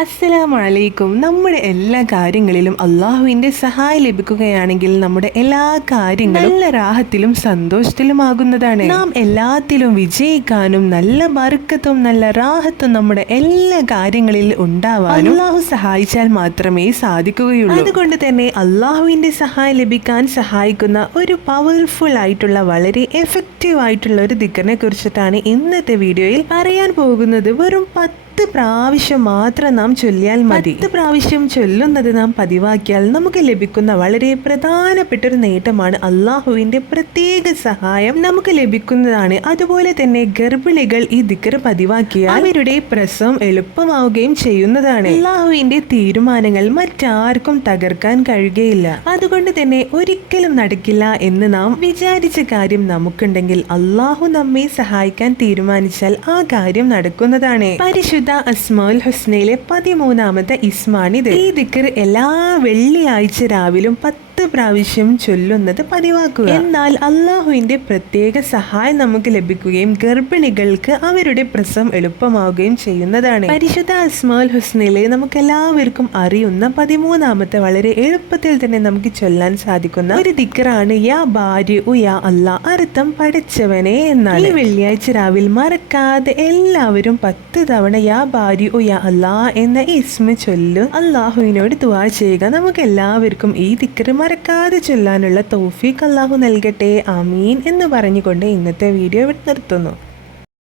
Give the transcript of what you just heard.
അസ്സലാമലൈക്കും. നമ്മുടെ എല്ലാ കാര്യങ്ങളിലും അള്ളാഹുവിന്റെ സഹായം ലഭിക്കുകയാണെങ്കിൽ നമ്മുടെ എല്ലാ കാര്യങ്ങളും നല്ല രാഹത്തിലും സന്തോഷത്തിലുമാകുന്നതാണ്. നാം എല്ലാത്തിലും വിജയിക്കാനും നല്ല ബർക്കത്തും നല്ല രാഹത്തും നമ്മുടെ എല്ലാ കാര്യങ്ങളിൽ ഉണ്ടാവാനും അള്ളാഹു സഹായിച്ചാൽ മാത്രമേ സാധിക്കുകയുള്ളൂ. അതുകൊണ്ട് തന്നെ അള്ളാഹുവിന്റെ സഹായം ലഭിക്കാൻ സഹായിക്കുന്ന ഒരു പവർഫുൾ ആയിട്ടുള്ള വളരെ എഫക്റ്റീവ് ആയിട്ടുള്ള ഒരു ദിക്കറിനെ കുറിച്ചിട്ടാണ് ഇന്നത്തെ വീഡിയോയിൽ പറയാൻ പോകുന്നത്. വെറും പത്ത് പത്ത് പ്രാവശ്യം മാത്രം നാം ചൊല്ലിയാൽ മതി. പത്ത് പ്രാവശ്യം ചൊല്ലുന്നത് നാം പതിവാക്കിയാൽ നമുക്ക് ലഭിക്കുന്ന വളരെ പ്രധാനപ്പെട്ട ഒരു നേട്ടമാണ് അള്ളാഹുവിന്റെ പ്രത്യേക സഹായം. നമുക്ക് ലഭിക്കുന്നതാണ് അതുപോലെ തന്നെ ഗർഭിണികൾ ഈ ദിക്കർ പതിവാക്കിയാൽ അവരുടെ പ്രസവം എളുപ്പമാവുകയും ചെയ്യുന്നതാണ്. അള്ളാഹുവിന്റെ തീരുമാനങ്ങൾ മറ്റാർക്കും തകർക്കാൻ കഴിയുകയില്ല. അതുകൊണ്ട് തന്നെ ഒരിക്കലും നടക്കില്ല എന്ന് നാം വിചാരിച്ച കാര്യം നമുക്കുണ്ടെങ്കിൽ അള്ളാഹു നമ്മെ സഹായിക്കാൻ തീരുമാനിച്ചാൽ ആ കാര്യം നടക്കുന്നതാണ്. പരിശുദ്ധ അസ്മാൽ ഹുസ്നയിലെ പതിമൂന്നാമത്തെ ഇസ്മാനിത് ഈ ദിക്കർ എല്ലാ വെള്ളിയാഴ്ച രാവിലും പത്ത് പ്രാവശ്യം ചൊല്ലുന്നത് പതിവാക്കുക. എന്നാൽ അള്ളാഹുവിന്റെ പ്രത്യേക സഹായം നമുക്ക് ലഭിക്കുകയും ഗർഭിണികൾക്ക് അവരുടെ പ്രസവം എളുപ്പമാവുകയും ചെയ്യുന്നതാണ്. പരിശുദ്ധ അസ്മാൽ ഹുസ്നയിലെ നമുക്ക് എല്ലാവർക്കും അറിയുന്ന പതിമൂന്നാമത്തെ വളരെ എളുപ്പത്തിൽ തന്നെ നമുക്ക് ചൊല്ലാൻ സാധിക്കുന്ന ഒരു ദിക്കറാണ് യാ ഭാര്യ ഉ യാ അല്ലാ അർത്ഥം പഠിച്ചവനെ എന്നാണ്. ഈ വെള്ളിയാഴ്ച രാവിലെ മറക്കാതെ എല്ലാവരും പത്ത് തവണ യാ ഭാര്യ ഉ യാ അല്ലാ എന്ന ഇസ്മ ചൊല്ലു അള്ളാഹുവിനോട് ദുവാ ചെയ്യുക. നമുക്ക് എല്ലാവർക്കും ഈ ദിക്കറ് മറക്കാതെ ചൊല്ലാനുള്ള തൗഫീഖ് അള്ളാഹു നൽകട്ടെ. ആമീൻ എന്ന് പറഞ്ഞുകൊണ്ട് ഇന്നത്തെ വീഡിയോ നിർത്തുന്നു.